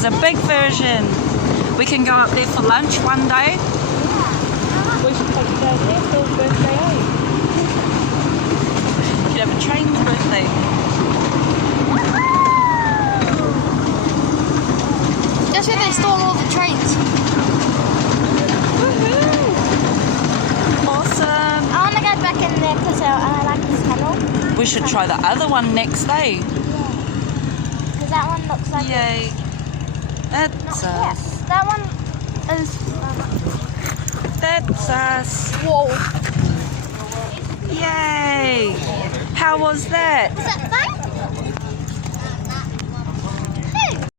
there's a big version. We can go up there for lunch one day. We should take you down there for birthday, eh? You could have a train's birthday. That's where they stole all the trains. Woohoo! Awesome. I want to go back in there because I like this tunnel. We should try the other one next day. Because that one looks like Yay. That's us. Yes, that one is... That's us. Whoa. Yay! How was that? Is that